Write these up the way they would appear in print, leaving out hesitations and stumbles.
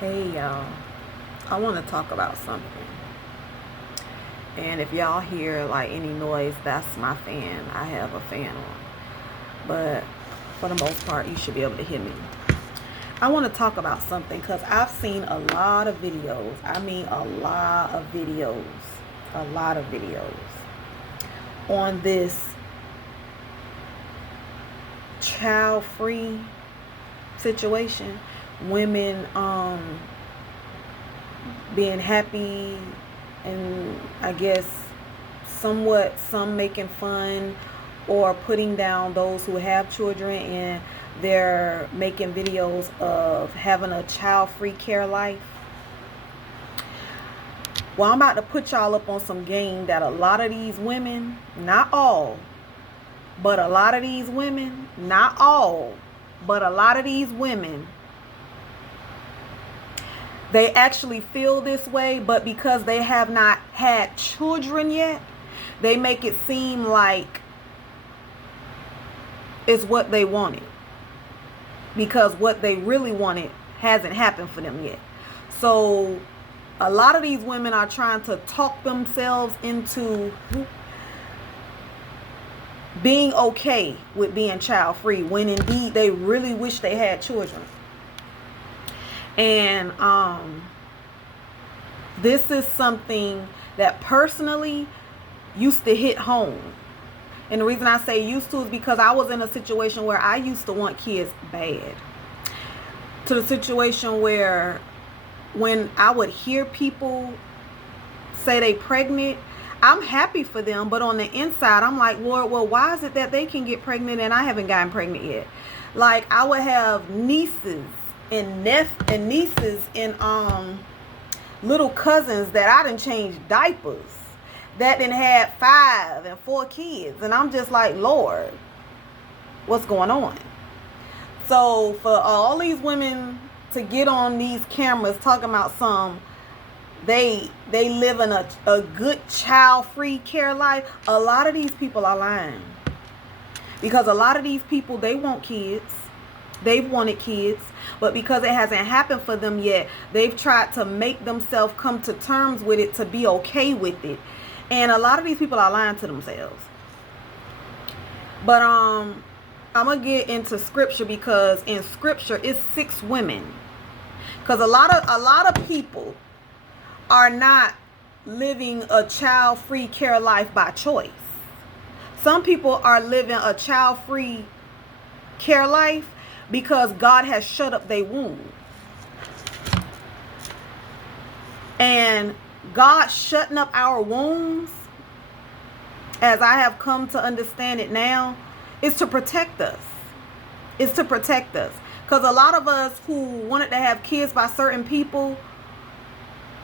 Hey y'all, I want to talk about something. And if y'all hear like any noise, that's my fan. I have a fan on. But for the most part, you should be able to hear me. I want to talk about something because I've seen a lot of videos. I mean, a lot of videos. A lot of videos on this child-free situation. Women being happy, and I guess somewhat some making fun or putting down those who have children, and they're making videos of having a child-free care life. Well, I'm about to put y'all up on some game that a lot of these women, not all, but a lot of these women, not all, but a lot of these women, they actually feel this way, but because they have not had children yet, they make it seem like it's what they wanted, because what they really wanted hasn't happened for them yet. So a lot of these women are trying to talk themselves into being okay with being child free when indeed they really wish they had children. And this is something that personally used to hit home. And the reason I say used to is because I was in a situation where I used to want kids bad. To the situation where when I would hear people say they pregnant, I'm happy for them, but on the inside I'm like, Lord, well, why is it that they can get pregnant and I haven't gotten pregnant yet? Like, I would have nieces and nieces and little cousins that I done changed diapers, that done had 5 and 4 kids, and I'm just like, Lord, what's going on? So for all these women to get on these cameras talking about they live in a good child-free care life, a lot of these people are lying. Because a lot of these people, they want kids. They've wanted kids, but because it hasn't happened for them yet, they've tried to make themselves come to terms with it to be okay with it. And a lot of these people are lying to themselves. But I'm gonna get into scripture, because in scripture it's 6 women. Because a lot of people are not living a child-free care life by choice. Some people are living a child-free care life because God has shut up their womb. And God shutting up our wombs, as I have come to understand it now, is to protect us. It's to protect us. Because a lot of us who wanted to have kids by certain people,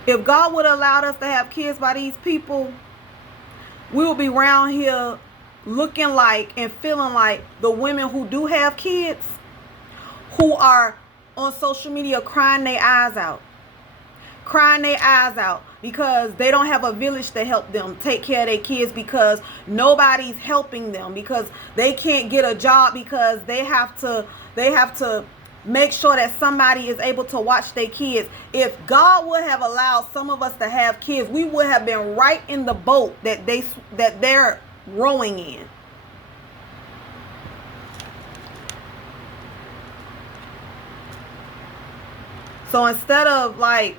if God would have allowed us to have kids by these people, we would be around here looking like and feeling like the women who do have kids, who are on social media crying their eyes out. Crying their eyes out because they don't have a village to help them take care of their kids, because nobody's helping them, because they can't get a job, because they have to make sure that somebody is able to watch their kids. If God would have allowed some of us to have kids, we would have been right in the boat that they're rowing in. So instead of like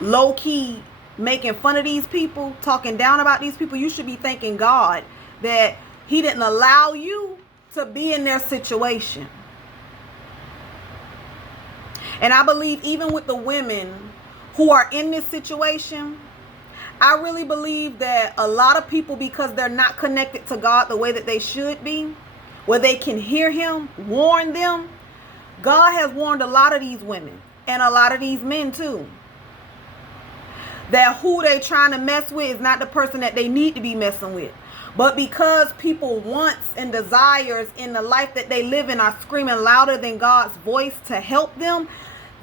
low-key making fun of these people, talking down about these people, you should be thanking God that he didn't allow you to be in their situation. And I believe even with the women who are in this situation, I really believe that a lot of people, because they're not connected to God the way that they should be, where they can hear him warn them, God has warned a lot of these women and a lot of these men too, that who they trying to mess with is not the person that they need to be messing with. But because people wants and desires in the life that they live in are screaming louder than God's voice to help them,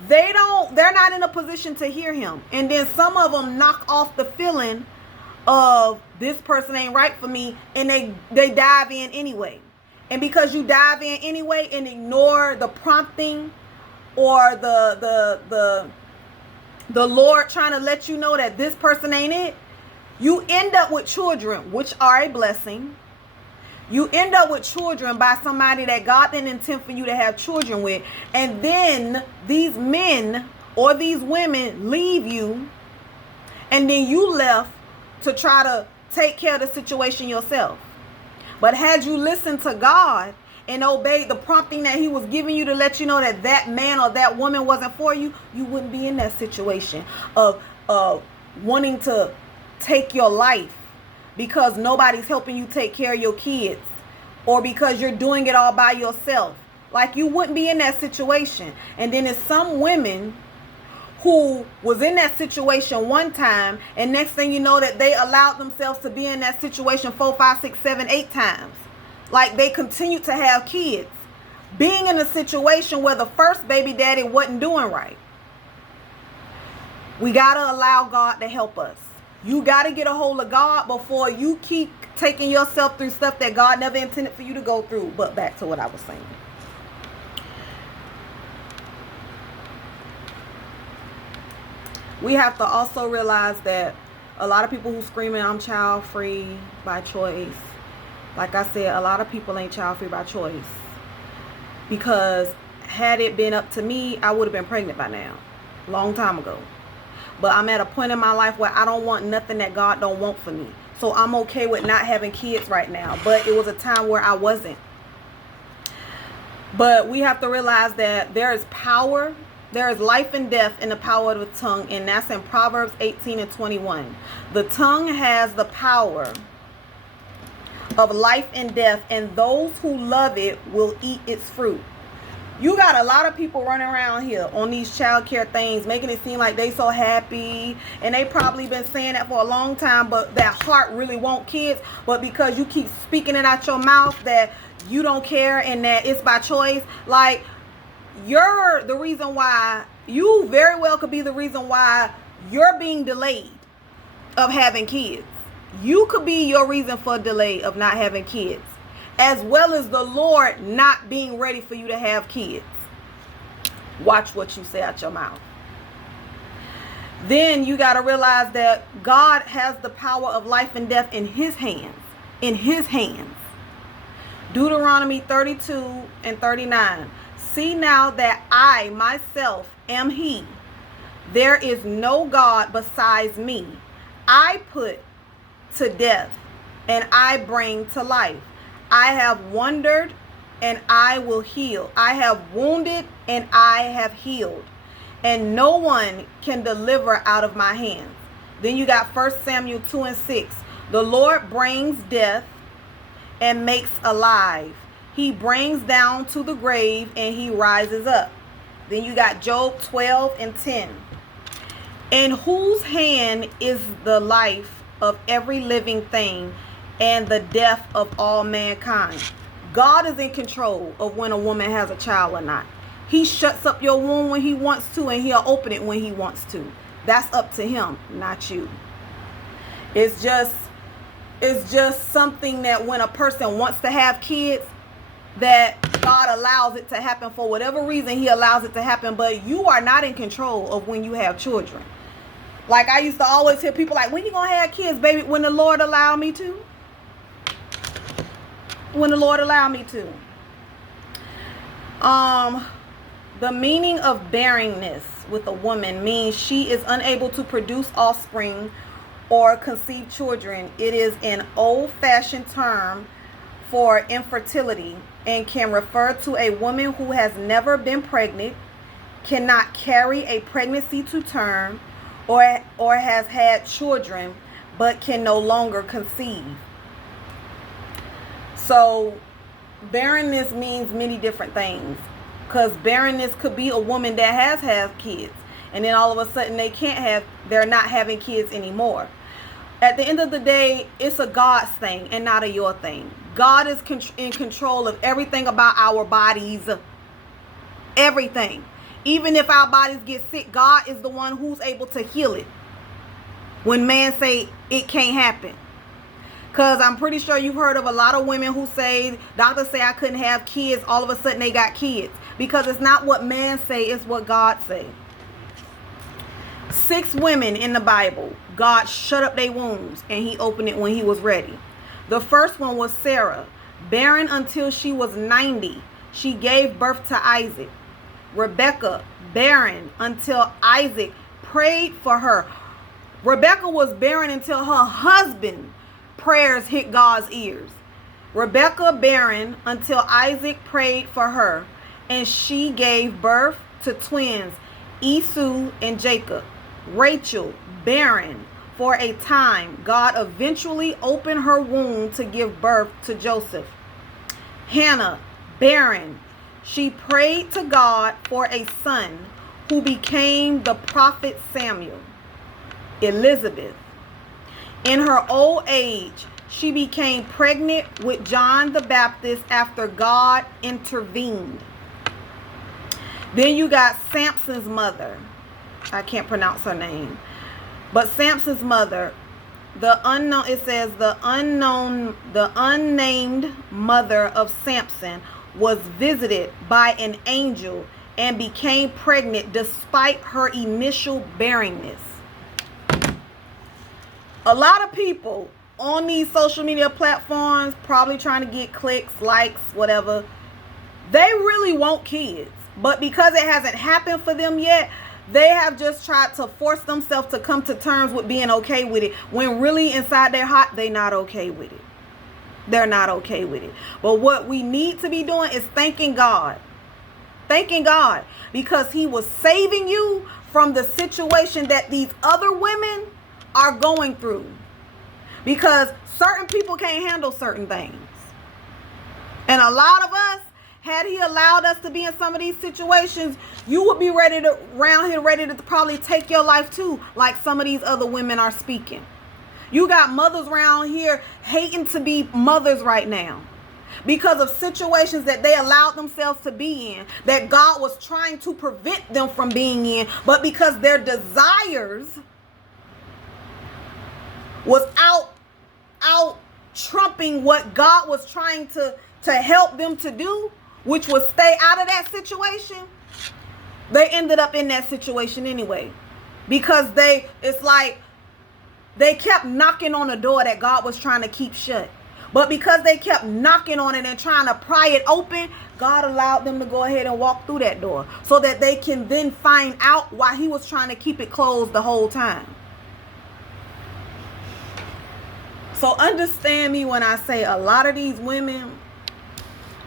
they're not in a position to hear him. And then some of them knock off the feeling of this person ain't right for me, and they dive in anyway. And because you dive in anyway and ignore the prompting or the Lord trying to let you know that this person ain't it, you end up with children, which are a blessing. You end up with children by somebody that God didn't intend for you to have children with. And then these men or these women leave you, and then you left to try to take care of the situation yourself. But had you listened to God and obeyed the prompting that he was giving you to let you know that that man or that woman wasn't for you, you wouldn't be in that situation of wanting to take your life because nobody's helping you take care of your kids, or because you're doing it all by yourself. Like, you wouldn't be in that situation. And then there's some women who was in that situation one time, and next thing you know that they allowed themselves to be in that situation 4, 5, 6, 7, 8 times. Like, they continued to have kids, being in a situation where the first baby daddy wasn't doing right. We got to allow God to help us. You got to get a hold of God before you keep taking yourself through stuff that God never intended for you to go through. But back to what I was saying. We have to also realize that a lot of people who screaming, I'm child free by choice. Like I said, a lot of people ain't child free by choice. Because had it been up to me, I would have been pregnant by now. Long time ago. But I'm at a point in my life where I don't want nothing that God don't want for me. So I'm okay with not having kids right now. But it was a time where I wasn't. But we have to realize that there is power. There is life and death in the power of the tongue. And that's in Proverbs 18 and 21. The tongue has the power of life and death. And those who love it will eat its fruit. You got a lot of people running around here on these child care things, making it seem like they so happy, and they probably been saying that for a long time, but that heart really want kids. But because you keep speaking it out your mouth that you don't care and that it's by choice, like, you're the reason why, you very well could be the reason why you're being delayed of having kids. You could be your reason for delay of not having kids, as well as the Lord not being ready for you to have kids. Watch what you say out your mouth. Then you got to realize that God has the power of life and death in his hands. In his hands. Deuteronomy 32 and 39. See now that I myself am he. There is no God besides me. I put to death and I bring to life. I have wondered and I will heal. I have wounded and I have healed. And no one can deliver out of my hands. Then you got 1 Samuel 2 and 6. The Lord brings death and makes alive. He brings down to the grave and he rises up. Then you got Job 12 and 10. In whose hand is the life of every living thing and the death of all mankind? God is in control of when a woman has a child or not. He shuts up your womb when he wants to, and he'll open it when he wants to. That's up to him, not you. It's just something that when a person wants to have kids, that God allows it to happen for whatever reason. He allows it to happen, but you are not in control of when you have children. Like, I used to always hear people like, when you gonna have kids, baby? When the Lord allow me to. When the Lord allow me to. The meaning of barrenness with a woman means she is unable to produce offspring or conceive children. It is an old-fashioned term for infertility and can refer to a woman who has never been pregnant, cannot carry a pregnancy to term, or has had children but can no longer conceive. So barrenness means many different things, because barrenness could be a woman that has had kids and then all of a sudden they're not having kids anymore. At the end of the day, it's a God's thing and not a your thing. God is in control of everything about our bodies. Everything. Even if our bodies get sick, God is the one who's able to heal it. When man say it can't happen. Because I'm pretty sure you've heard of a lot of women who say, doctors say I couldn't have kids, all of a sudden they got kids. because it's not what man say, it's what God say. 6 women in the Bible, God shut up their wombs and he opened it when he was ready. The first one was Sarah, barren until she was 90. She gave birth to Isaac. Rebecca, barren until Isaac prayed for her. Rebecca was barren until her husband's prayers hit God's ears. Rebecca barren until Isaac prayed for her, and she gave birth to twins, Esau and Jacob. Rachel, barren for a time. God eventually opened her womb to give birth to Joseph. Hannah, barren. She prayed to God for a son who became the prophet Samuel. Elizabeth, in her old age, she became pregnant with John the Baptist after God intervened. Then you got Samson's mother. I can't pronounce her name. But Samson's mother, it says the unnamed mother of Samson was visited by an angel and became pregnant despite her initial barrenness. A lot of people on these social media platforms, probably trying to get clicks, likes, whatever, they really want kids. But because it hasn't happened for them yet, they have just tried to force themselves to come to terms with being okay with it, when really inside their heart, they're not okay with it. They're not okay with it. But what we need to be doing is thanking God. Thanking God, because he was saving you from the situation that these other women are going through. Because certain people can't handle certain things. And a lot of us, had he allowed us to be in some of these situations, you would be ready to probably take your life too, like some of these other women are speaking. You got mothers around here hating to be mothers right now because of situations that they allowed themselves to be in, that God was trying to prevent them from being in, but because their desires was out trumping what God was trying to help them to do, which was stay out of that situation, they ended up in that situation anyway. Because it's like they kept knocking on a door that God was trying to keep shut. But because they kept knocking on it and trying to pry it open, God allowed them to go ahead and walk through that door so that they can then find out why he was trying to keep it closed the whole time. So understand me when I say a lot of these women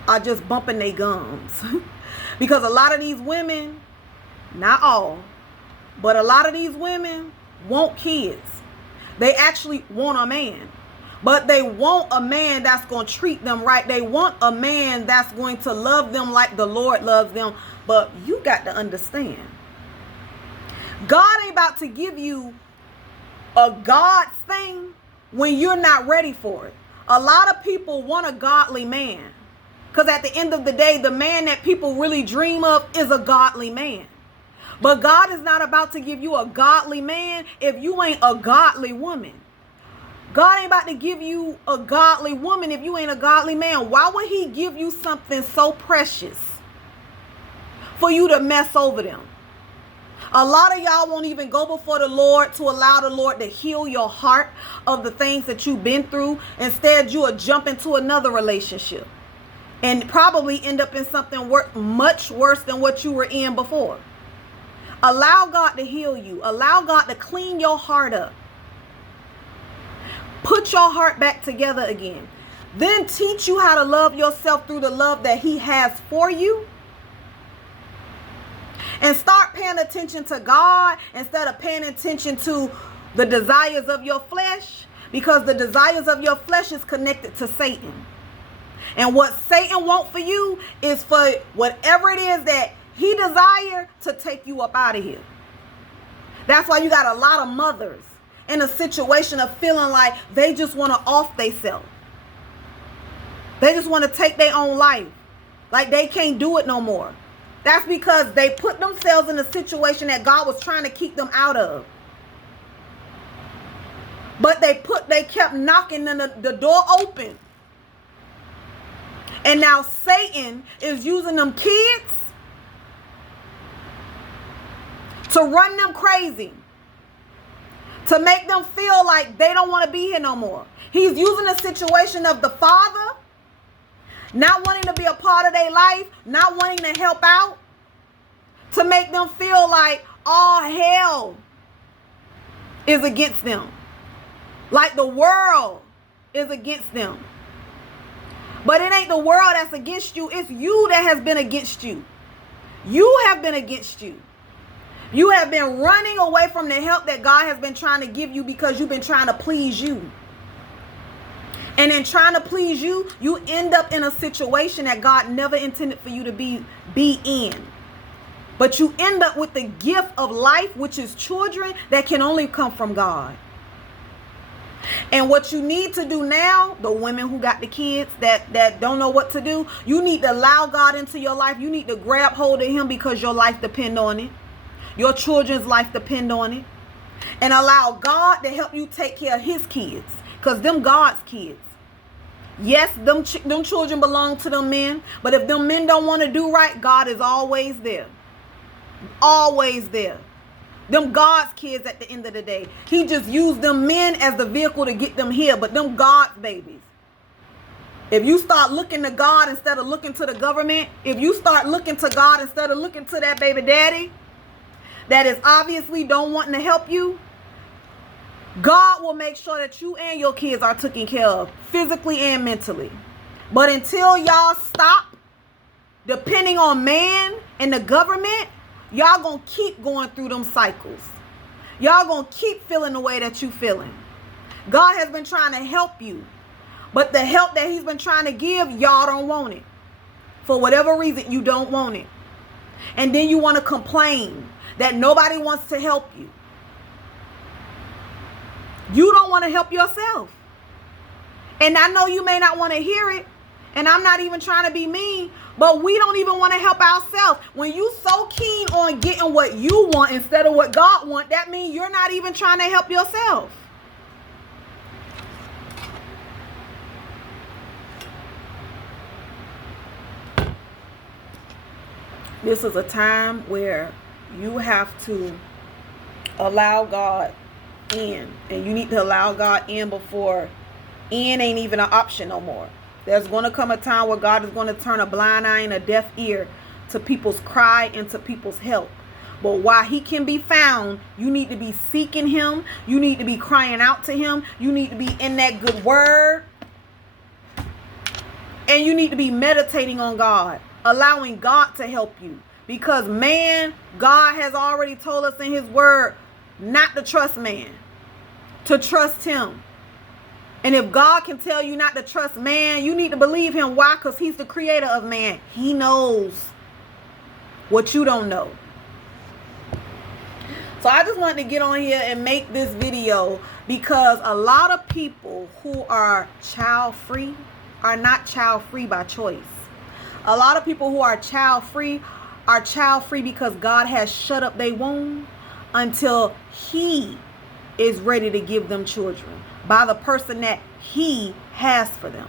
are just bumping their gums. Because a lot of these women, not all, but a lot of these women want kids. They actually want a man. But they want a man that's going to treat them right. They want a man that's going to love them like the Lord loves them. But you got to understand, God ain't about to give you a God's thing when you're not ready for it. A lot of people want a godly man. Because at the end of the day, the man that people really dream of is a godly man. But God is not about to give you a godly man if you ain't a godly woman. God ain't about to give you a godly woman if you ain't a godly man. Why would he give you something so precious for you to mess over them? A lot of y'all won't even go before the Lord to allow the Lord to heal your heart of the things that you've been through. Instead, you will jump into another relationship and probably end up in something much worse than what you were in before. Allow God to heal you. Allow God to clean your heart up. Put your heart back together again. Then teach you how to love yourself through the love that he has for you. And start paying attention to God instead of paying attention to the desires of your flesh. Because the desires of your flesh is connected to Satan. And what Satan wants for you is for whatever it is that he desires to take you up out of here. That's why you got a lot of mothers in a situation of feeling like they just want to off themselves. They just want to take their own life. Like they can't do it no more. That's because they put themselves in a situation that God was trying to keep them out of. But they kept knocking the door open. And now Satan is using them kids to run them crazy, to make them feel like they don't want to be here no more. He's using the situation of the father not wanting to be a part of their life, not wanting to help out, to make them feel like all hell is against them, like the world is against them. But it ain't the world that's against you. It's you that has been against you. You have been against you. You have been running away from the help that God has been trying to give you because you've been trying to please you. And in trying to please you, you end up in a situation that God never intended for you to be in. But you end up with the gift of life, which is children, that can only come from God. And what you need to do now, the women who got the kids that don't know what to do, you need to allow God into your life. You need to grab hold of him because your life depends on it. Your children's life depend on it. And allow God to help you take care of his kids. Because them God's kids. Yes, them children belong to them men. But if them men don't want to do right, God is always there. Always there. Them God's kids at the end of the day. He just used them men as the vehicle to get them here. But them God's babies. If you start looking to God instead of looking to the government. If you start looking to God instead of looking to that baby daddy that is obviously don't want to help you, God will make sure that you and your kids are taken care of physically and mentally. But until y'all stop depending on man and the government, y'all gonna keep going through them cycles. Y'all gonna keep feeling the way that you feeling. God has been trying to help you, but the help that he's been trying to give, y'all don't want it. For whatever reason, you don't want it. And then you want to complain that nobody wants to help you. You don't want to help yourself. And I know you may not want to hear it. And I'm not even trying to be mean. But we don't even want to help ourselves. When you so keen on getting what you want instead of what God wants, that means you're not even trying to help yourself. This is a time where you have to allow God in. And you need to allow God in before in ain't even an option no more. There's going to come a time where God is going to turn a blind eye and a deaf ear to people's cry and to people's help. But while he can be found, you need to be seeking him. You need to be crying out to him. You need to be in that good word. And you need to be meditating on God, allowing God to help you. Because man, God has already told us in his word not to trust man, to trust him. And if God can tell you not to trust man, you need to believe him. Why? Because he's the creator of man. He knows what you don't know. So I just wanted to get on here and make this video because a lot of people who are child free are not child free by choice. A lot of people who are child free because God has shut up their womb until he is ready to give them children by the person that he has for them.